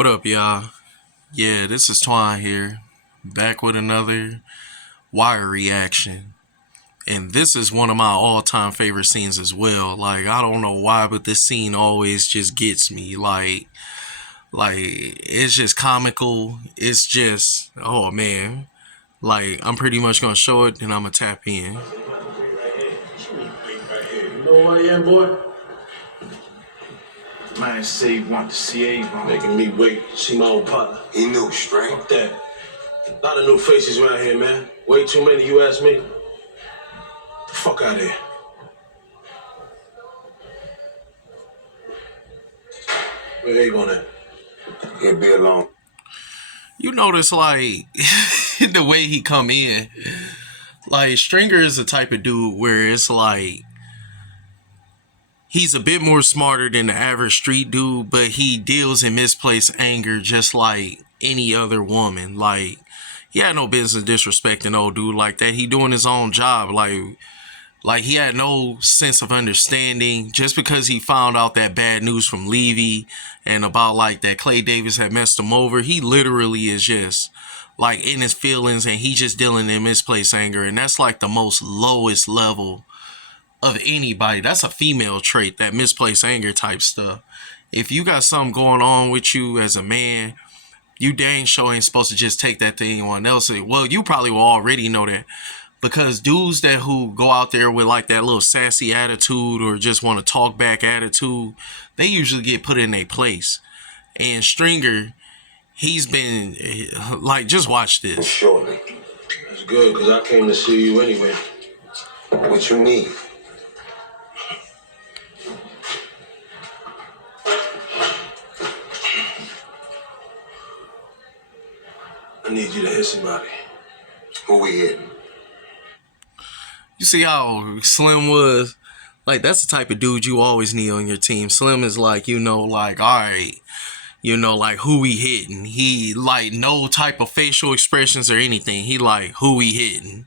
What up, y'all? Yeah, this is Twine here, back with another Wire reaction. And this is one of my all-time favorite scenes as well. Like, I don't know why, but this scene always just gets me. It's just comical. It's just, oh man. Like, I'm pretty much gonna show it, and I'm gonna tap in. You know who I am, boy? Man say he want to see Avon. Making me wait, see my old partner. He knew, straight. Fuck that. A lot of new faces around here, man. Way too many, you ask me. The fuck out of here. Where Avon at? He'll be alone. You notice, like, the way he come in. Like, Stringer is the type of dude where it's like, he's a bit more smarter than the average street dude, but he deals in misplaced anger just like any other woman. Like, he had no business disrespecting old dude like that. He doing his own job. Like he had no sense of understanding just because he found out that bad news from Levy and about like that Clay Davis had messed him over. He literally is just like in his feelings, and he just dealing in misplaced anger. And that's like the most lowest level of anybody. That's a female trait, that misplaced anger type stuff. If you got something going on with you as a man, you dang sure ain't supposed to just take that to anyone else. Well, you probably will already know that, because dudes that who go out there with like that little sassy attitude or just want to talk back attitude, they usually get put in their place. And Stringer, he's been like, just watch this. Surely. That's good, because I came to see you anyway. What you need? I need you to hit somebody. Who we hitting? You see how Slim was? Like, that's the type of dude you always need on your team. Slim is like, like, all right, like, who we hitting? He, like, no type of facial expressions or anything. He, like, who we hitting?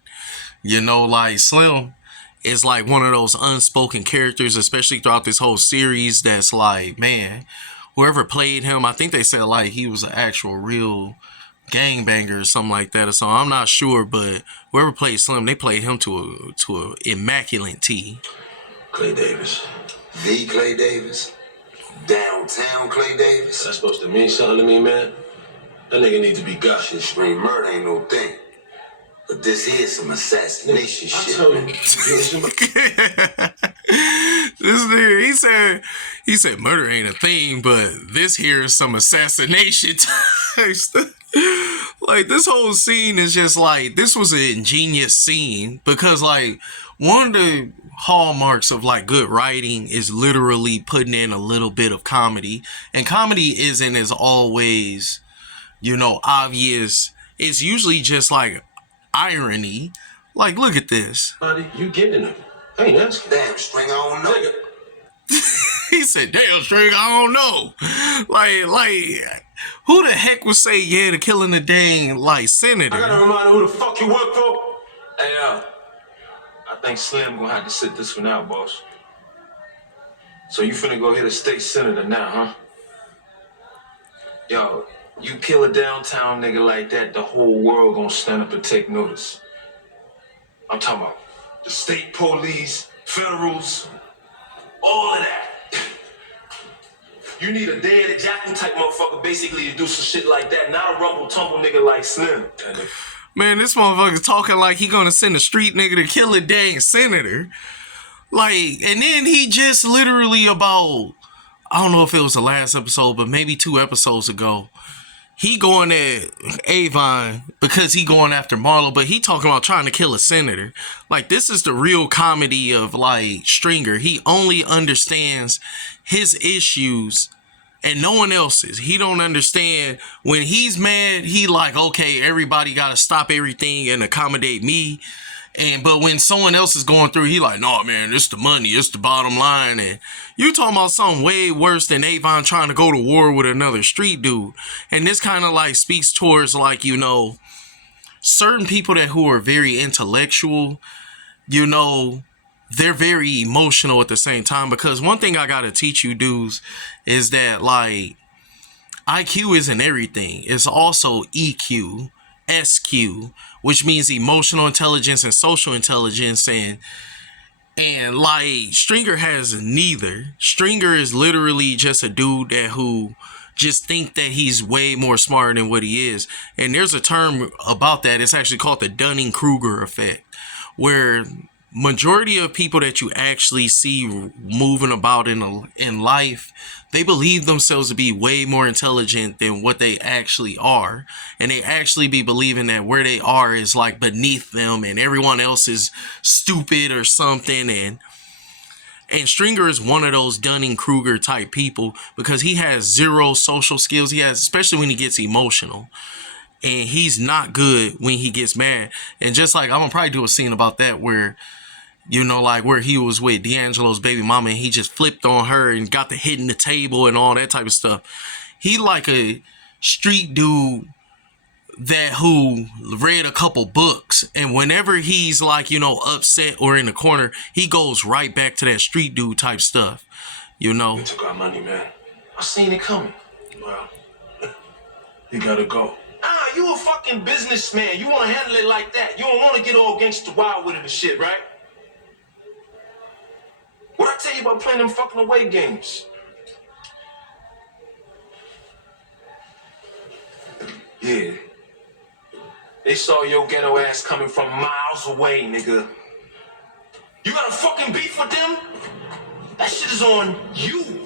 Like, Slim is, like, one of those unspoken characters, especially throughout this whole series, that's, like, man, whoever played him, I think they said, like, he was an actual real gangbanger or something like that or something. I'm not sure, but whoever played Slim, they played him to a immaculate T. Clay Davis. The Clay Davis? Downtown Clay Davis? That's supposed to mean something to me, man. That nigga needs to be got. Shit, straight murder ain't no thing. But this is some assassination shit. I told you. This nigga, he said murder ain't a thing, but this here is some assassination type stuff. Like, this whole scene is just like, this was an ingenious scene, because like one of the hallmarks of like good writing is literally putting in a little bit of comedy, and comedy isn't as always obvious. It's usually just like irony. Like, look at this. Buddy, you getting him? I ain't asking. Damn, String, I don't know. He said, damn, String, I don't know. Like, who the heck would say yeah to killing the dang, like, senator? I gotta remind her who the fuck you work for. Hey, I think Slim gonna have to sit this one out, boss. So you finna go hit a state senator now, huh? Yo, you kill a downtown nigga like that, the whole world gonna stand up and take notice. I'm talking about the state police, federals, all of that. You need a dead jackal type motherfucker basically to do some shit like that, not a rumble tumble nigga like Slim. Man, this motherfucker's talking like he gonna send a street nigga to kill a dang senator. Like, and then he just literally about, I don't know if it was the last episode, but maybe 2 episodes ago, he going at Avon because he going after Marlo, but he talking about trying to kill a senator. Like, this is the real comedy of like Stringer. He only understands his issues and no one else's. He don't understand when he's mad. He like, okay, everybody got to stop everything and accommodate me. But when someone else is going through, he like, no, man, it's the money, it's the bottom line. And you talking about something way worse than Avon trying to go to war with another street dude. And this kind of like speaks towards like, certain people who are very intellectual, they're very emotional at the same time. Because one thing I got to teach you dudes is that, like, IQ isn't everything. It's also EQ, SQ, which means emotional intelligence and social intelligence, and like Stringer has neither. Stringer is literally just a dude who just think that he's way more smart than what he is. And there's a term about that. It's actually called the Dunning-Kruger effect, where majority of people that you actually see moving about in life, they believe themselves to be way more intelligent than what they actually are, and they actually be believing that where they are is like beneath them and everyone else is stupid or something. And Stringer is one of those Dunning-Kruger type people because he has zero social skills. He has, especially when he gets emotional, and he's not good when he gets mad. And just like, I'm gonna probably do a scene about that where, you know, like where he was with D'Angelo's baby mama and he just flipped on her and got to hitting the table and all that type of stuff. He like a street dude who read a couple books, and whenever he's like, you know, upset or in the corner, he goes right back to that street dude type stuff, you know. You took our money, man. I seen it coming. Well, you gotta go. You a fucking businessman. You want to handle it like that. You don't want to get all against the wild with it and shit, right? What I tell you about playing them fucking away games? Yeah. They saw your ghetto ass coming from miles away, nigga. You got a fucking beef with them? That shit is on you.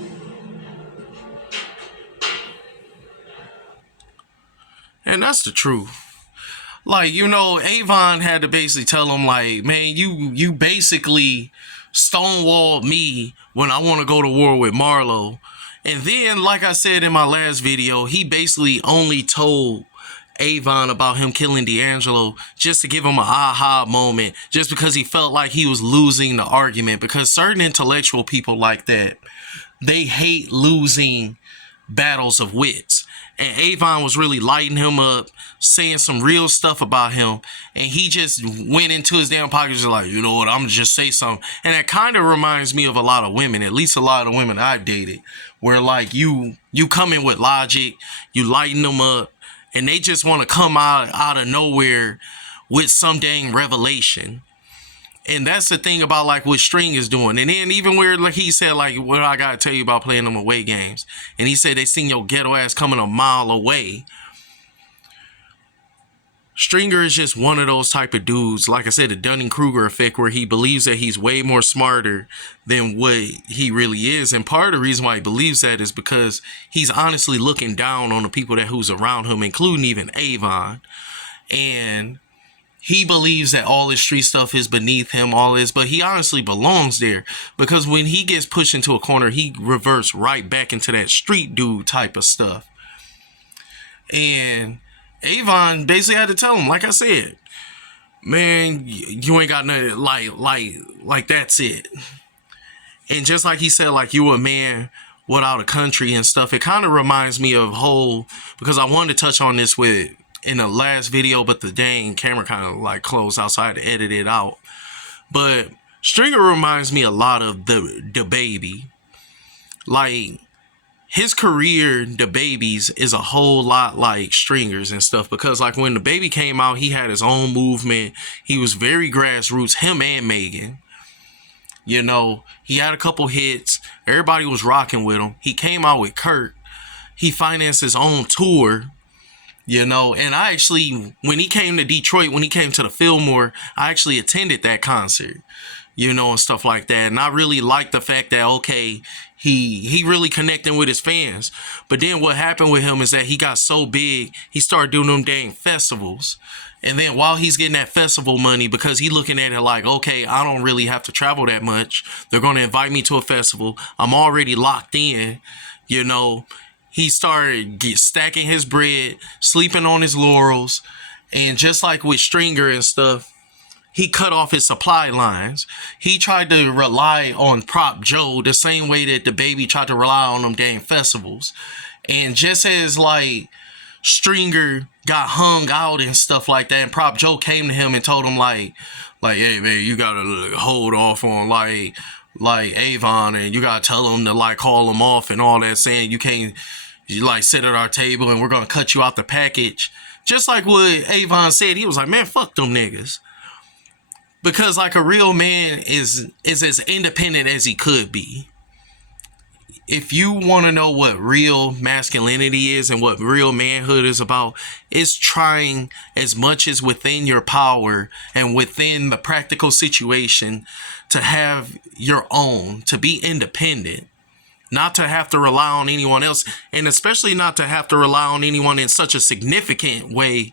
And that's the truth. Like, you know, Avon had to basically tell him, like, man, you basically stonewalled me when I want to go to war with Marlo. And then, like I said in my last video, he basically only told Avon about him killing D'Angelo just to give him an aha moment, just because he felt like he was losing the argument. Because certain intellectual people like that, they hate losing battles of wits. And Avon was really lighting him up, saying some real stuff about him, and he just went into his damn pockets and like, you know what, I'm gonna just say something. And that kind of reminds me of a lot of women, at least a lot of women I've dated, where like you come in with logic, you lighten them up, and they just want to come out of nowhere with some dang revelation. And that's the thing about like what String is doing. And then even where like he said, like, what I gotta tell you about playing them away games, and he said they seen your ghetto ass coming a mile away. Stringer is just one of those type of dudes, like I said, the Dunning-Kruger effect, where he believes that he's way more smarter than what he really is. And part of the reason why he believes that is because he's honestly looking down on the people who's around him, including even Avon. And he believes that all this street stuff is beneath him, all this, but he honestly belongs there, because when he gets pushed into a corner, he reverts right back into that street dude type of stuff. And Avon basically had to tell him, like I said, man, you ain't got nothing, like that's it. And just like he said, like, you a man without a country and stuff, it kind of reminds me of because I wanted to touch on this in the last video, but the dang camera kind of like closed out, so I had to edit it out. But Stringer reminds me a lot of DaBaby. Like, his career, DaBaby's, is a whole lot like Stringer's and stuff, because like when DaBaby came out, he had his own movement. He was very grassroots, him and Megan. You know, he had a couple hits. Everybody was rocking with him. He came out with Kurt. He financed his own tour. You know, and I actually, when he came to Detroit, when he came to the Fillmore, I actually attended that concert, you know, and stuff like that. And I really liked the fact that, okay, he really connecting with his fans. But then what happened with him is that he got so big, he started doing them dang festivals. And then while he's getting that festival money, because he looking at it like, okay, I don't really have to travel that much. They're going to invite me to a festival. I'm already locked in, you know. He started stacking his bread, sleeping on his laurels. And just like with Stringer and stuff, he cut off his supply lines. He tried to rely on Prop Joe the same way that DaBaby tried to rely on them damn festivals. And just as like Stringer got hung out and stuff like that, and Prop Joe came to him and told him like, hey man, you gotta hold off on like Avon, and you gotta tell him to like call him off and all that, saying you can't, You like sit at our table and we're gonna cut you out the package. Just like what Avon said, he was like, man, fuck them niggas. Because like a real man is as independent as he could be. If you want to know what real masculinity is and what real manhood is about, it's trying as much as within your power and within the practical situation to have your own, to be independent, not to have to rely on anyone else, and especially not to have to rely on anyone in such a significant way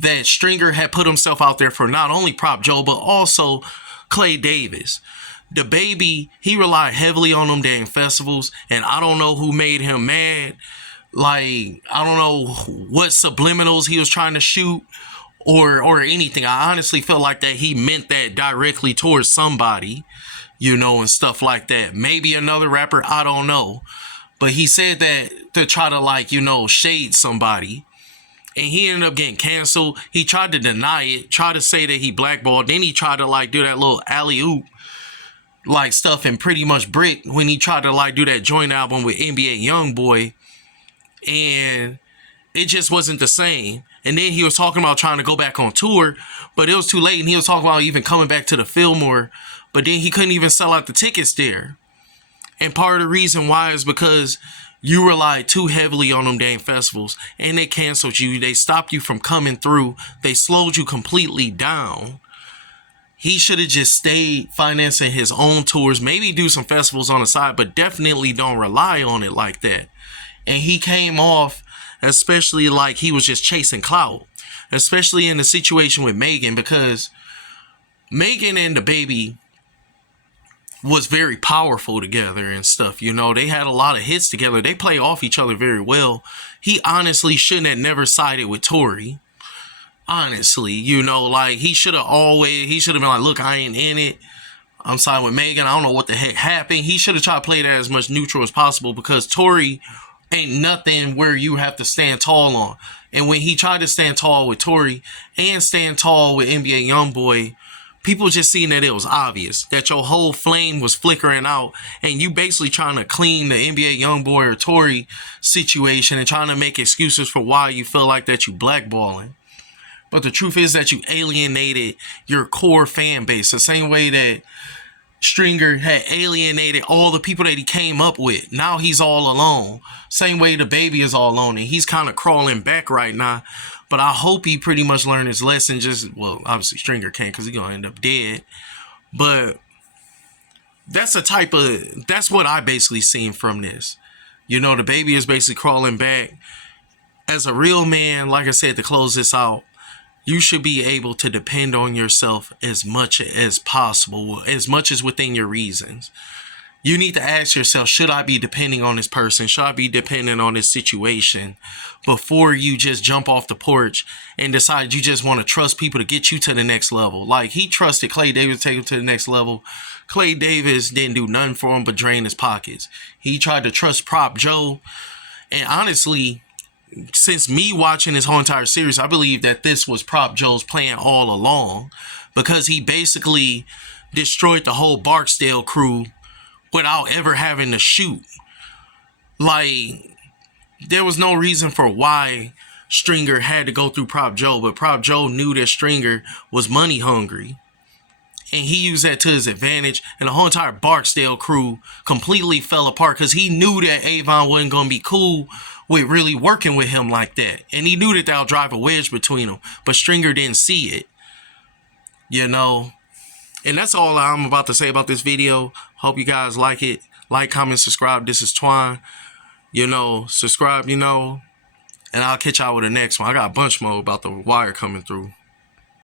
that Stringer had put himself out there for not only Prop Joe, but also Clay Davis. DaBaby, he relied heavily on them damn festivals, and I don't know who made him mad. Like, I don't know what subliminals he was trying to shoot or anything. I honestly felt like that he meant that directly towards somebody, you know, and stuff like that. Maybe another rapper, I don't know. But he said that to try to, like, you know, shade somebody. And he ended up getting canceled. He tried to deny it, tried to say that he blackballed. Then he tried to, like, do that little alley-oop like stuff and pretty much brick when he tried to like do that joint album with NBA Youngboy, and it just wasn't the same. And then he was talking about trying to go back on tour, but it was too late. And he was talking about even coming back to the Fillmore, but then he couldn't even sell out the tickets there. And part of the reason why is because you relied too heavily on them dang festivals, and they canceled you. They stopped you from coming through. They slowed you completely down. He should have just stayed financing his own tours, maybe do some festivals on the side, but definitely don't rely on it like that. And he came off, especially like he was just chasing clout, especially in the situation with Megan, because Megan and DaBaby was very powerful together and stuff. You know, they had a lot of hits together. They play off each other very well. He honestly shouldn't have never sided with Tory. Honestly, you know, like he should have been like, look, I ain't in it. I'm siding with Megan. I don't know what the heck happened. He should have tried to play that as much neutral as possible, because Tory ain't nothing where you have to stand tall on. And when he tried to stand tall with Tory and stand tall with NBA Youngboy, people just seen that it was obvious that your whole flame was flickering out, and you basically trying to clean the NBA Youngboy or Tory situation and trying to make excuses for why you feel like that you blackballing. But the truth is that you alienated your core fan base the same way that Stringer had alienated all the people that he came up with. Now he's all alone. Same way DaBaby is all alone, and he's kind of crawling back right now. But I hope he pretty much learned his lesson. Well, obviously Stringer can't, because he's going to end up dead. But that's what I basically seen from this. You know, DaBaby is basically crawling back. As a real man, like I said, to close this out, you should be able to depend on yourself as much as possible, as much as within your reasons. You need to ask yourself, should I be depending on this person? Should I be dependent on this situation? Before you just jump off the porch and decide you just want to trust people to get you to the next level. Like, he trusted Clay Davis to take him to the next level. Clay Davis didn't do nothing for him but drain his pockets. He tried to trust Prop Joe. And honestly, since me watching this whole entire series, I believe that this was Prop Joe's plan all along, because he basically destroyed the whole Barksdale crew without ever having to shoot. Like, there was no reason for why Stringer had to go through Prop Joe, but Prop Joe knew that Stringer was money hungry, and he used that to his advantage, and the whole entire Barksdale crew completely fell apart because he knew that Avon wasn't going to be cool with really working with him like that. And he knew that that'll drive a wedge between them, but Stringer didn't see it, you know. And that's all I'm about to say about this video. Hope you guys like it. Like, comment, subscribe. This is Twine. You know, subscribe, you know, and I'll catch y'all with the next one. I got a bunch more about The Wire coming through.